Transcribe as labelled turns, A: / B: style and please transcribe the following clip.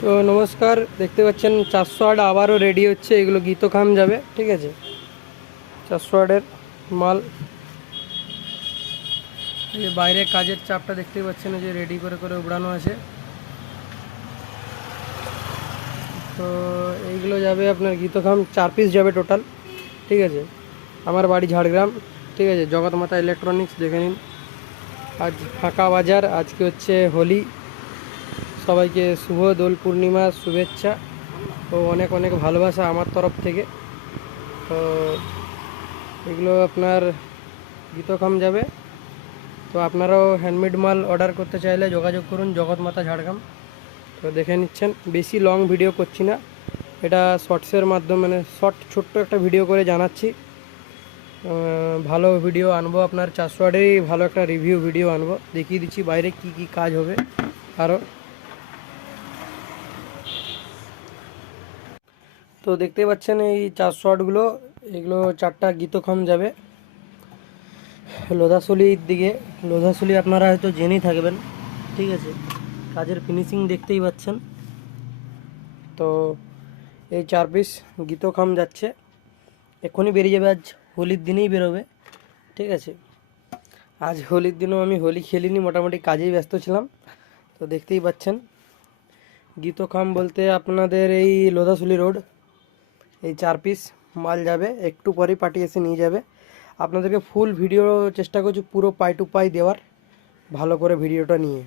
A: তো নমস্কার, দেখতে পাচ্ছেন চারশো আট আবারও রেডি হচ্ছে, এগুলো গীতখাম যাবে, ঠিক আছে? চারশো আটের মাল যে বাইরে কাজের চাপটা দেখতেই পাচ্ছেন যে রেডি করে করে উড়ানো আছে। তো এইগুলো যাবে আপনার গীতখাম, চার পিস যাবে টোটাল ঠিক আছে? আমার বাড়ি ঝাড়গ্রাম, ঠিক আছে? জগৎমাতা ইলেকট্রনিক্স দেখে নিন। আজ ফাঁকা বাজার, আজকে হচ্ছে হোলি। সবাইকে শুভ দোল পূর্ণিমার শুভেচ্ছা ও অনেক অনেক ভালোবাসা আমার তরফ থেকে। তো এগুলো আপনার গীতখাম যাবে। তো আপনারাও হ্যান্ডমেড মাল অর্ডার করতে চাইলে যোগাযোগ করুন জগৎমাতা ঝাড়গ্রাম। তো দেখে নিচ্ছেন, বেশি লং ভিডিও করছি না। এটা শর্টসের মাধ্যমে মানে শর্ট ছোট্ট একটা ভিডিও করে জানাচ্ছি। ভালো ভিডিও আনব আপনার চারশো ভালো একটা রিভিউ ভিডিও আনব। দেখিয়ে দিচ্ছি বাইরে কি কি কাজ হবে। আরও তো দেখতে পাচ্ছেন এই চারশো আটগুলো এগুলো চারটা গীতক্ষম যাবে। লোধাশুলির দিকে লোধাশুলি আপনারা হয়তো জেনেই থাকবেন, ঠিক আছে? কাজের ফিনিশিং দেখতেই পাচ্ছেন। তো এই চার পিস গীতখাম যাচ্ছে। এক্ষুনি বেরিয়ে যাবে, আজ হোলির দিনেই বেরোবে, ঠিক আছে? আজ হোলির দিনেও আমি হোলি খেলিনি, মোটামুটি কাজেই ব্যস্ত ছিলাম। তো দেখতেই পাচ্ছেন গীতখাম বলতে আপনাদের এই লোধাশুলি রোড এই চার পিস মাল যাবে, একটু পরেই পার্টি এসে নিয়ে যাবে। আপনাদেরকে ফুল ভিডিও চেষ্টা করছি পুরো পাই টু পাই দেওয়ার, ভালো করে ভিডিওটা নিয়ে।